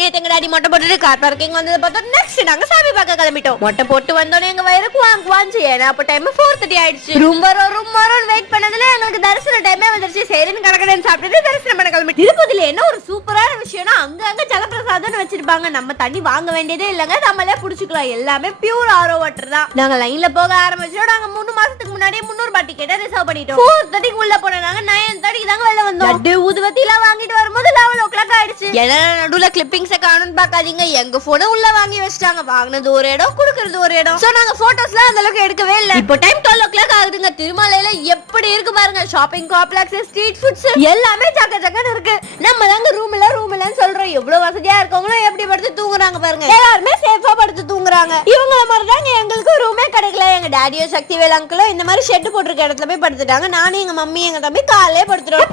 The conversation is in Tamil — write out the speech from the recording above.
நேத்து எங்க டாடி மொட்டை போட்டுட்டு கார் பார்க்கிங் வந்ததை பார்த்தோம். நெக்ஸ்ட் நாங்க சாமி பார்க்க கிளம்பிட்டோம். மொட்டை போட்டு வந்தோடனே எங்க வயிறுக்கு வாங்குவாஞ்சு. ஏன்னா அப்ப டைம் 4:30 ஆயிடுச்சு. ரூம் வரும் வெயிட் பண்ணதுல எங்களுக்கு தரிசன டைமே வந்துருச்சு. சரின்னு கடகடன்னு சாப்பிட்டுட்டு தரிசனம் பண்ண கிளம்பிட்டு. திருப்பதியில என்ன ஒரு சூப்பரான விஷயம்னா அங்க ஜலப்பிரசாதம் வச்சிருப்பாங்க. நம்ம தண்ணி வாங்க வேண்டியதே இல்லங்க, நம்மளே புடிச்சுக்கலாம். எல்லாமே பியூர் ஆரோ வாட்டர் தான். நாங்க லைன்ல போக ஆரம்பிச்சோம். நாங்க 3 மாசத்துக்கு முன்னாடியே 300 ரூபாய் டிக்கெட்டை ரிசர்வ் பண்ணிட்டோம். 4:30 உள்ள போனாங்க. 9:30 தாங்க வெளில வந்தோம். லட்டு ஊதுவத்தி எல்லாம் வாங்கிட்டு வரும்போது 11 o'clock ஆயிடுச்சு. ஏன்னா நடுவுல கிளிப்பிங்ஸ் காணும்னு பாக்காதீங்க. எங்க போனை உள்ள வாங்கி வச்சிட்டாங்க. வாங்கினது ஒரு இடம், குடுக்கறது ஒரு இடம். சோ நாங்க போட்டோஸ்லாம் அந்த அளவுக்கு எடுக்கவே இல்ல. இப்போ டைம் 12 o'clock ஆகுதுங்க. திருமலையில எப்படி இருக்கு பாருங்க. ஷாப்பிங் காம்ப்ளெக்ஸ், ஸ்ட்ரீட் ஃபுட்ஸ் எல்லாமே ஜகஜகன்னு இருக்கு. நம்ம தாங்க ரூம் இல்லன்னு சொல்றோம். எவ்வளவு வசதியா இருக்கவங்களும் எப்படி படுத்து தூங்குறாங்க பாருங்க. எல்லாருமே சேஃபா படுத்து தூங்குறாங்க. இவங்கள மாதிரி தாங்க எங்களுக்கு ரூமே கிடைக்கல. எங்க டாடியோ சக்திவேல் அங்கிளும் இந்த மாதிரி ஷெட் போட்டிருக்க இடத்துல போய் படுத்துட்டாங்க. நானும் எங்க மம்மி எங்க தம்பி காலையிலே படுத்துறோம்.